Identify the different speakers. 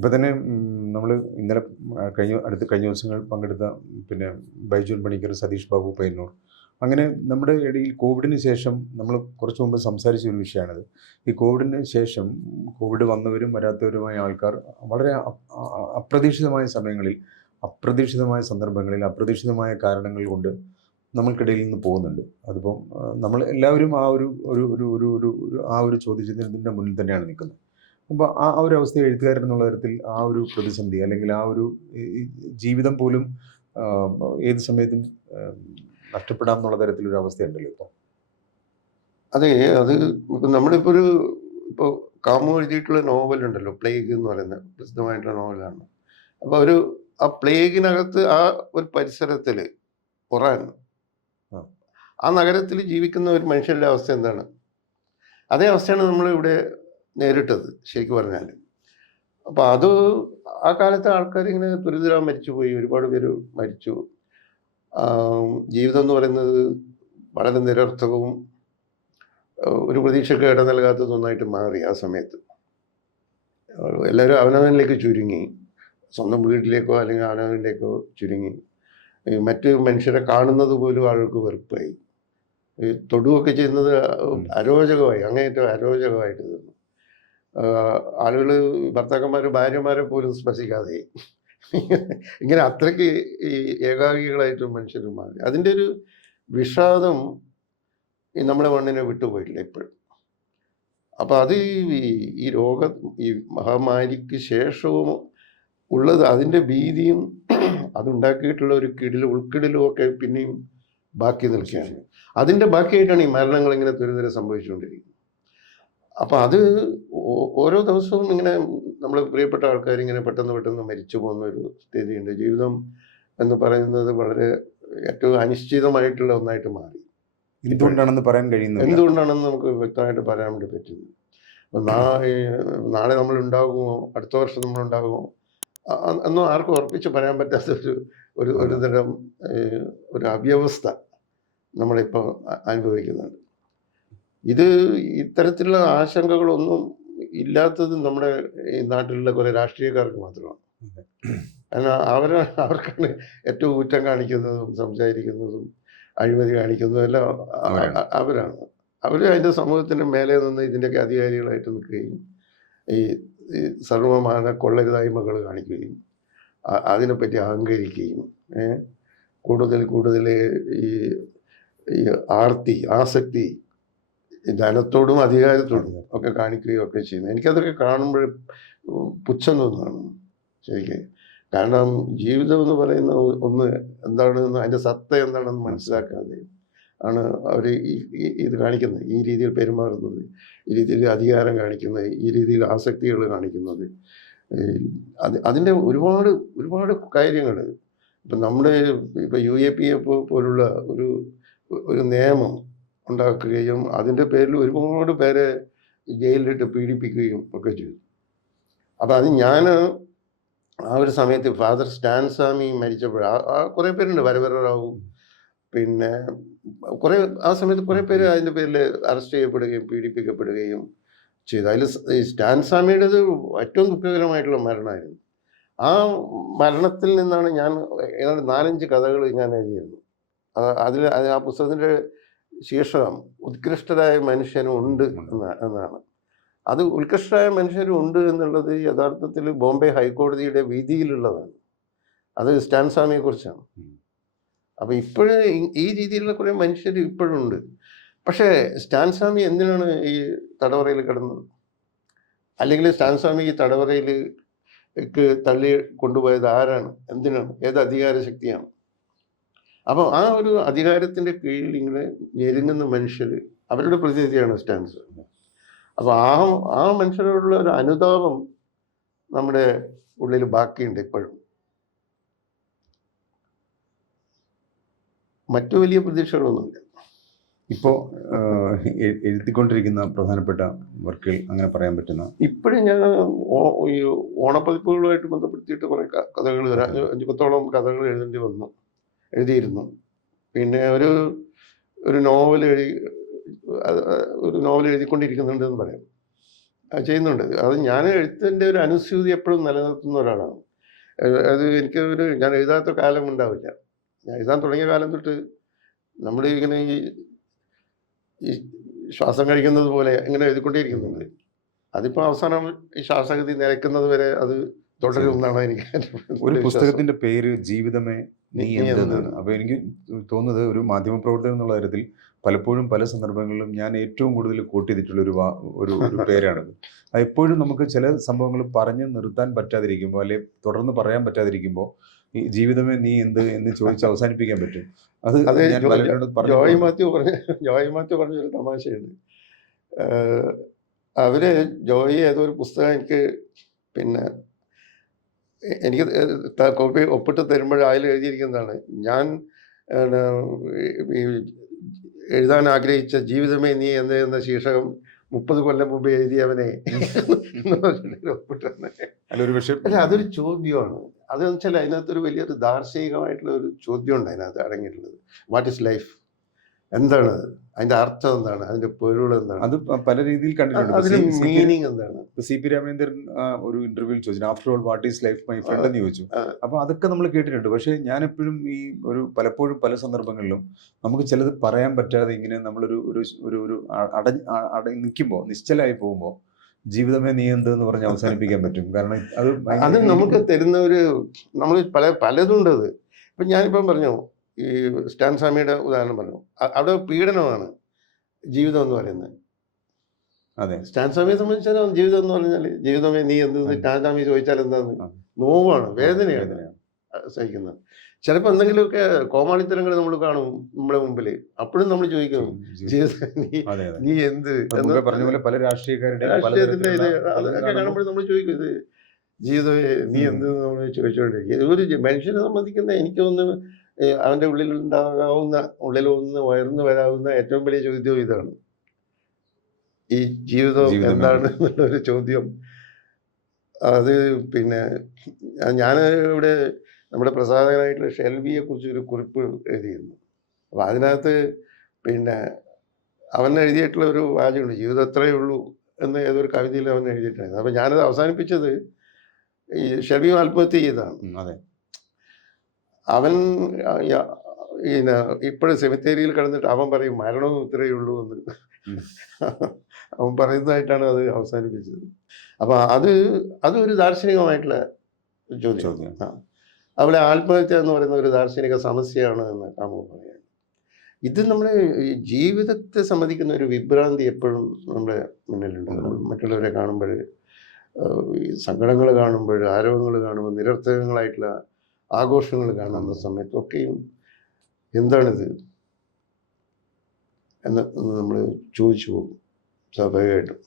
Speaker 1: ഇപ്പോൾ തന്നെ നമ്മൾ ഇന്നലെ കഴിഞ്ഞ അടുത്ത കഴിഞ്ഞ ദിവസങ്ങൾ പങ്കെടുത്ത പിന്നെ ബൈജുൻ പണിക്കർ സതീഷ് ബാബു പയ്യന്നൂർ. അങ്ങനെ നമ്മുടെ ഇടയിൽ കോവിഡിന് ശേഷം നമ്മൾ കുറച്ച് മുമ്പ് സംസാരിച്ച ഒരു വിഷയമാണിത് ഈ കോവിഡിന് ശേഷം കോവിഡ് വന്നവരും വരാത്തവരുമായ ആൾക്കാർ വളരെ അപ്രതീക്ഷിതമായ സമയങ്ങളിൽ അപ്രതീക്ഷിതമായ സന്ദർഭങ്ങളിൽ അപ്രതീക്ഷിതമായ കാരണങ്ങൾ കൊണ്ട് നമ്മൾക്കിടയിൽ നിന്ന് പോകുന്നുണ്ട്. അതിപ്പം നമ്മൾ എല്ലാവരും ആ ഒരു ഒരു ഒരു ഒരു ആ ഒരു ചോദ്യചിഹ്നത്തിന്റെ മുന്നിൽ തന്നെയാണ് നിൽക്കുന്നത്. അപ്പോൾ ആ ഒരു അവസ്ഥ എഴുത്തുകാരൻ എന്നുള്ള തരത്തിൽ ആ ഒരു പ്രതിസന്ധി അല്ലെങ്കിൽ ആ ഒരു ജീവിതം പോലും ഏത് സമയത്തും നഷ്ടപ്പെടാം എന്നുള്ള തരത്തിലൊരു അവസ്ഥയുണ്ടല്ലോ ഇപ്പോൾ
Speaker 2: അതെ അത് ഇപ്പൊ നമ്മളിപ്പോ ഒരു ഇപ്പോൾ കാമു എഴുതിയിട്ടുള്ള നോവൽ ഉണ്ടല്ലോ പ്ലേഗ് എന്ന് പറയുന്ന പ്രസിദ്ധമായിട്ടുള്ള നോവലാണ്. അപ്പോൾ ഒരു ആ പ്ലേഗിനകത്ത് ആ ഒരു പരിസരത്തിൽ ഒറാൻ
Speaker 1: ആ.
Speaker 2: ആ നഗരത്തിൽ ജീവിക്കുന്ന ഒരു മനുഷ്യന്റെ അവസ്ഥ എന്താണ്? അതേ അവസ്ഥയാണ് നമ്മൾ ഇവിടെ നേരിട്ടത് ശരിക്കും പറഞ്ഞാൽ. അപ്പൊ അത് ആ കാലത്തെ ആൾക്കാർ ഇങ്ങനെ ദുരിതരാ മരിച്ചുപോയി ഒരുപാട് പേര് മരിച്ചു. ജീവിതം എന്ന് പറയുന്നത് വളരെ നിരർത്ഥകവും ഒരു പ്രതീക്ഷയ്ക്ക് ഇട നൽകാത്തത് ഒന്നായിട്ട് മാറി ആ സമയത്ത്. എല്ലാവരും അവനവനിലേക്ക് ചുരുങ്ങി. സ്വന്തം വീട്ടിലേക്കോ അല്ലെങ്കിൽ അവനവനിലേക്കോ ചുരുങ്ങി. മറ്റ് മനുഷ്യരെ കാണുന്നത് പോലും ആൾക്ക് വെറുപ്പായി. ഈ തൊടുകയൊക്കെ ചെയ്യുന്നത് അരോചകമായി അങ്ങേയറ്റം അരോചകമായിട്ട് തീർന്നു. ആളുകൾ ഭർത്താക്കന്മാർ ഭാര്യമാരെ പോലും സ്പർശിക്കാതെ. ഇങ്ങനെ അത്രയ്ക്ക് ഈ ഏകാഗികളായിട്ട് മനുഷ്യർ മാറി. അതിന്റെ ഒരു വിഷാദം നമ്മുടെ മണ്ണിനെ വിട്ടുപോയിട്ടില്ല ഇപ്പോഴും. അപ്പോൾ അത് ഈ രോഗ ഈ മഹാമാരിക്ക് ശേഷവും ഉള്ളത് അതിന്റെ ഭീതിയും അതുണ്ടാക്കിയിട്ടുള്ള ഒരു കിടിലും ഉൾക്കിടിലും ഒക്കെ പിന്നെയും ബാക്കി നിൽക്കുകയാണ്. അതിന്റെ ബാക്കിയായിട്ടാണ് ഈ മരണങ്ങൾ ഇങ്ങനെ തുരിതരെ സംഭവിച്ചുകൊണ്ടിരിക്കുന്നത്. അപ്പം അത് ഓരോ ദിവസവും ഇങ്ങനെ നമ്മൾ പ്രിയപ്പെട്ട ആൾക്കാർ ഇങ്ങനെ പെട്ടെന്ന് പെട്ടെന്ന് മരിച്ചു പോകുന്ന ഒരു സ്ഥിതിയുണ്ട്. ജീവിതം എന്ന് പറയുന്നത് വളരെ ഏറ്റവും അനിശ്ചിതമായിട്ടുള്ള ഒന്നായിട്ട് മാറി.
Speaker 1: എന്തുകൊണ്ടാണെന്ന് പറയാൻ കഴിയുന്നില്ല.
Speaker 2: എന്തുകൊണ്ടാണെന്ന് നമുക്ക് വ്യക്തമായിട്ട് പറയാൻ വേണ്ടി പറ്റുന്നു നാളെ നമ്മൾ ഉണ്ടാകുമോ അടുത്ത വർഷം നമ്മൾ ഉണ്ടാകുമോ എന്നും ഒന്നും ആർക്കും ഉറപ്പിച്ച് പറയാൻ പറ്റാത്ത ഒരു ഒരു ഒരു തരം ഒരു അവ്യവസ്ഥ നമ്മളിപ്പോൾ അനുഭവിക്കുന്നുണ്ട്. ഇത് ഇത്തരത്തിലുള്ള ആശങ്കകളൊന്നും ഇല്ലാത്തത് നമ്മുടെ ഈ നാട്ടിലുള്ള കുറേ രാഷ്ട്രീയക്കാർക്ക് മാത്രമാണ് കാരണം അവർ അവർക്കാണ് ഏറ്റവും കുറ്റം കാണിക്കുന്നതും സംസാരിക്കുന്നതും അഴിമതി കാണിക്കുന്നതും എല്ലാം
Speaker 1: അവരാണ്.
Speaker 2: അവർ അതിന്റെ സമൂഹത്തിന്റെ മേലെ നിന്ന് ഇതിന്റെയൊക്കെ അധികാരികളായിട്ട് നിൽക്കുകയും ഈ സർവമാന കൊള്ളരുതായ്മകൾ കാണിക്കുകയും അതിനെപ്പറ്റി അഹങ്കരിക്കുകയും കൂടുതൽ കൂടുതൽ ഈ ആർത്തി ആസക്തി ധനത്തോടും അധികാരത്തോടും ഒക്കെ കാണിക്കുകയും ഒക്കെ ചെയ്യുന്നത് എനിക്കതൊക്കെ കാണുമ്പോൾ പുച്ഛം തോന്നുകയാണ് ശരിക്കും. കാരണം ജീവിതം എന്ന് പറയുന്ന ഒന്ന് എന്താണെന്ന് അതിന്റെ സത്ത എന്താണെന്ന് മനസ്സിലാക്കാതെ ആണ് അവർ ഇത് കാണിക്കുന്നത്. ഈ രീതിയിൽ പെരുമാറുന്നത് ഈ രീതിയിൽ അധികാരം കാണിക്കുന്നത് ഈ രീതിയിൽ ആസക്തികൾ കാണിക്കുന്നത്. അത് അതിന്റെ ഒരുപാട് ഒരുപാട് കാര്യങ്ങൾ. ഇപ്പം നമ്മുടെ ഇപ്പം യു എ പി എ പോലുള്ള ഒരു ഒരു നിയമം ഉണ്ടാക്കുകയും അതിന്റെ പേരിൽ ഒരുപാട് പേരെ ജയിലിലിട്ട് പീഡിപ്പിക്കുകയും ഒക്കെ ചെയ്തു. അപ്പം അത് ഞാൻ ആ ഒരു സമയത്ത് ഫാദർ സ്റ്റാൻസ്വാമി മരിച്ചപ്പോൾ ആ കുറേ പേരുണ്ട്. വരവര റാവു പിന്നെ കുറേ ആ സമയത്ത് കുറേ പേര് അതിന്റെ പേരിൽ അറസ്റ്റ് ചെയ്യപ്പെടുകയും പീഡിപ്പിക്കപ്പെടുകയും ചെയ്തു. അതിൽ ഈ സ്റ്റാൻ സ്വാമിയുടേത് ഏറ്റവും ദുഃഖകരമായിട്ടുള്ള മരണമായിരുന്നു. ആ മരണത്തിൽ നിന്നാണ് ഞാൻ ഏതാണ്ട് നാലഞ്ച് കഥകൾ ഞാൻ എഴുതിയിരുന്നു. അതിൽ ആ പുസ്തകത്തിന്റെ ശീർഷകം ഉത്കൃഷ്ടരായ മനുഷ്യനും ഉണ്ട് എന്നാണ്. അത് ഉത്കൃഷ്ടരായ മനുഷ്യരും ഉണ്ട് എന്നുള്ളത് യഥാർത്ഥത്തിൽ ബോംബെ ഹൈക്കോടതിയുടെ വിധിയിലുള്ളതാണ് അത് സ്റ്റാൻ സ്വാമിയെ കുറിച്ചാണ്
Speaker 1: ഉം.
Speaker 2: അപ്പൊ ഇപ്പോഴും ഈ രീതിയിലുള്ള കുറെ മനുഷ്യർ ഇപ്പോഴും ഉണ്ട് പക്ഷേ സ്റ്റാൻ സ്വാമി എന്തിനാണ് ഈ തടവറയിൽ കിടന്നത്? അല്ലെങ്കിൽ സ്റ്റാൻ സ്വാമി ഈ തടവറയിൽ തള്ളി കൊണ്ടുപോയത് ആരാണ്? എന്തിനാണ്? ഏത് അധികാര ശക്തിയാണ് അപ്പോൾ ആ ഒരു അധികാരത്തിന്റെ കീഴിൽ ഇങ്ങനെ ഞെരുങ്ങുന്ന മനുഷ്യർ അവരുടെ പ്രതിനിധിയാണ് സ്റ്റാൻസ്. അപ്പോൾ ആ ആ മനുഷ്യരോടുള്ള ഒരു അനുതാപം നമ്മുടെ ഉള്ളിൽ ബാക്കിയുണ്ട് ഇപ്പോഴും. മറ്റു വലിയ പ്രതീക്ഷകളൊന്നുമില്ല.
Speaker 1: ഇപ്പോൾ എഴുതിക്കൊണ്ടിരിക്കുന്ന പ്രധാനപ്പെട്ട വർക്കുകൾ അങ്ങനെ പറയാൻ പറ്റുന്ന?
Speaker 2: ഇപ്പോഴും ഞാൻ ഈ ഓണപ്പതിപ്പുകളുമായിട്ട് ബന്ധപ്പെടുത്തിയിട്ട് കുറേ കഥകൾ അഞ്ച് പത്തോളം കഥകൾ എഴുതേണ്ടി വന്നു. എഴുതിയിരുന്നു. പിന്നെ ഒരു ഒരു നോവൽ എഴുതി ഒരു നോവൽ എഴുതിക്കൊണ്ടിരിക്കുന്നുണ്ട് എന്ന് പറയാം. ചെയ്യുന്നുണ്ട്. അത് ഞാൻ എഴുത്തിന്റെ ഒരു അനുസ്യൂതി എപ്പോഴും നിലനിർത്തുന്ന ഒരാളാണ്. അത് എനിക്ക് ഒരു ഞാൻ എഴുതാത്ത കാലം ഉണ്ടാവില്ല. ഞാൻ എഴുതാൻ തുടങ്ങിയ കാലം തൊട്ട് നമ്മൾ ഇങ്ങനെ ഈ ഈ ശ്വാസം കഴിക്കുന്നത് പോലെ ഇങ്ങനെ എഴുതിക്കൊണ്ടേയിരിക്കുന്നുണ്ട് അതിപ്പോൾ അവസാനം ഈ ശ്വാസഗതി നിലയ്ക്കുന്നത് വരെ അത് തുടരുമെന്നാണ് എനിക്ക്
Speaker 1: ഒരു
Speaker 2: പുസ്തകത്തിന്റെ
Speaker 1: പുസ്തകത്തിന്റെ പേര് ജീവിതമേ നീ
Speaker 2: എന്താണ്?
Speaker 1: എന്തെന്നാണ് അപ്പോൾ എനിക്ക് തോന്നുന്നത് ഒരു മാധ്യമപ്രവർത്തകൻ എന്നുള്ള കാര്യത്തിൽ പലപ്പോഴും പല സന്ദർഭങ്ങളിലും ഞാൻ ഏറ്റവും കൂടുതൽ കോട്ട് ചെയ്തിട്ടുള്ള ഒരു ഒരു ഒരു പേരാണത് അത് എപ്പോഴും നമുക്ക് ചില സംഭവങ്ങൾ പറഞ്ഞ് നിർത്താൻ പറ്റാതിരിക്കുമ്പോൾ അല്ലെ തുടർന്ന് പറയാൻ പറ്റാതിരിക്കുമ്പോൾ ഈ ജീവിതമേ നീ എന്ത് എന്ന് ചോദിച്ച് അവസാനിപ്പിക്കാൻ പറ്റും. അത്
Speaker 2: ജോയി മാത്യു പറഞ്ഞു ജോയി മാത്യു പറഞ്ഞൊരു തമാശയുണ്ട്. അവർ ജോയി ഏതോ ഒരു പുസ്തകം എനിക്ക് പിന്നെ എനിക്ക് കോപ്പി ഒപ്പിട്ട് തരുമ്പോൾ അതിൽ എഴുതിയിരിക്കുന്നതാണ്. ഞാൻ എഴുതാൻ ആഗ്രഹിച്ച ജീവിതമേ നീ എന്ന് എന്ന ശീർഷകം മുപ്പത് കൊല്ലം മുമ്പ് എഴുതിയവനെ
Speaker 1: അല്ല ഒരു പക്ഷേ
Speaker 2: അല്ല അതൊരു ചോദ്യമാണ്. അതെന്ന് വെച്ചാൽ അതിനകത്തൊരു വലിയൊരു ദാർശനികമായിട്ടുള്ള ഒരു ചോദ്യമുണ്ട് അതിനകത്ത് അടങ്ങിയിട്ടുള്ളത്. വാട്ട് ഇസ് ലൈഫ് എന്താണ്? അതിന്റെ അർത്ഥം എന്താണ്? അതിന്റെ പൊരുൾ എന്താണ്?
Speaker 1: അത് പല രീതിയിൽ കണ്ടിട്ടുണ്ട്.
Speaker 2: മീനിങ് എന്താണ്?
Speaker 1: സി പി രാമേന്ദ്രൻ ഒരു ഇന്റർവ്യൂവിൽ ചോദിച്ചു. After all what is life my friend എന്ന് ചോദിച്ചു. അപ്പൊ അതൊക്കെ നമ്മൾ കേട്ടിട്ടുണ്ട്. പക്ഷെ ഞാൻ എപ്പോഴും ഈ ഒരു പലപ്പോഴും പല സന്ദർഭങ്ങളിലും നമുക്ക് ചിലത് പറയാൻ പറ്റാതെ ഇങ്ങനെ നമ്മളൊരു ഒരു ഒരു ഒരു അടങ്ങി അട അട നിൽക്കുമ്പോൾ നിശ്ചലായി പോകുമ്പോൾ ജീവിതമേ നീ എന്ത് എന്ന് പറഞ്ഞ് അവസാനിപ്പിക്കാൻ പറ്റും. കാരണം അത്
Speaker 2: അത് നമുക്ക് തരുന്ന ഒരു നമ്മൾ പല പലതുണ്ടത് അത്. ഇപ്പം ഞാനിപ്പം പറഞ്ഞു ഈ സ്റ്റാൻ സ്വാമിയുടെ ഉദാഹരണം പറഞ്ഞു. അവിടെ പീഡനമാണ് ജീവിതം എന്ന് പറയുന്നത്.
Speaker 1: അതെ.
Speaker 2: സ്റ്റാൻ സ്വാമിയെ സംബന്ധിച്ചാൽ ജീവിതം എന്ന് പറഞ്ഞാൽ ജീവിതമേ നീ എന്ത്. സ്റ്റാൻ സ്വാമി ചോദിച്ചാൽ
Speaker 1: എന്താന്ന്?
Speaker 2: നോവാണ് വേദനയാണ്. സഹിക്കുന്നത്. ചിലപ്പോൾ എന്തെങ്കിലുമൊക്കെ കോമാളിത്തരങ്ങൾ നമ്മൾ കാണും നമ്മുടെ മുമ്പിൽ അപ്പോഴും നമ്മൾ ചോദിക്കും നീ എന്ത്? എന്ന്
Speaker 1: പറഞ്ഞ പോലെ പല രാഷ്ട്രീയക്കാരുടെ
Speaker 2: രാഷ്ട്രീയത്തിന്റെ ഇത് അതൊക്കെ
Speaker 1: കാണുമ്പോഴും കാണുമ്പോൾ
Speaker 2: നമ്മൾ ചോദിക്കും ഇത് ജീവിതമേ നീ. എന്ത് നമ്മൾ ചോദിച്ചുകൊണ്ടിരിക്കും ഒരു മനുഷ്യനെ സംബന്ധിക്കുന്ന എനിക്ക് തോന്നുന്നു ഏഹ് അവന്റെ ഉള്ളിൽ ഉണ്ടാകാവുന്ന ഉള്ളിൽ ഒന്ന് ഉയർന്നു വരാവുന്ന ഏറ്റവും വലിയ ചോദ്യം ഇതാണ്. ഈ ജീവിതം എന്താണ്? എന്നുള്ളൊരു ചോദ്യം. അത് പിന്നെ ഞാൻ ഇവിടെ നമ്മുടെ പ്രസാധകനായിട്ടുള്ള ഷെൽവിയെ കുറിച്ച് ഒരു കുറിപ്പ് എഴുതിയിരുന്നു. അപ്പോൾ അതിനകത്ത് പിന്നെ അവൻ എഴുതിയിട്ടുള്ള ഒരു വാചകമുണ്ട് ജീവിതം അത്രയേ ഉള്ളൂ എന്ന് ഏതൊരു കവിതയിൽ അവൻ എഴുതിയിട്ടുണ്ടായിരുന്നു അപ്പോൾ ഞാനത് അവസാനിപ്പിച്ചത് ഈ ഷെൽവി ആത്മഹത്യ ചെയ്തതാണ്.
Speaker 1: അതെ.
Speaker 2: അവൻ ഇപ്പോഴും സെമിത്തേരിയിൽ കിടന്നിട്ട് അവൻ പറയും മരണവും ഇത്രയേ ഉള്ളൂ എന്ന്. അവൻ പറയുന്നതായിട്ടാണ് അത് അവസാനിപ്പിച്ചത്. അപ്പൊ അത് അതൊരു ദാർശനികമായിട്ടുള്ള ചോദ്യം. അതുപോലെ ആത്മഹത്യ എന്ന് പറയുന്ന ഒരു ദാർശനിക സമസ്യയാണ് എന്ന് കാമു പറയുന്നത് ഇത് നമ്മുടെ ജീവിതത്തെ സംബന്ധിക്കുന്ന ഒരു വിഭ്രാന്തി എപ്പോഴും നമ്മുടെ മുന്നിലുണ്ട്. മറ്റുള്ളവരെ കാണുമ്പോൾ സങ്കടങ്ങൾ കാണുമ്പോൾ ആരോഗ്യങ്ങൾ കാണുമ്പോൾ നിരർത്ഥകങ്ങളായിട്ടുള്ള ആഘോഷങ്ങൾ കാണുന്ന സമയത്തൊക്കെയും എന്താണിത് എന്ന് നമ്മൾ ചോദിച്ചു പോകും സ്വാഭാവികമായിട്ടും.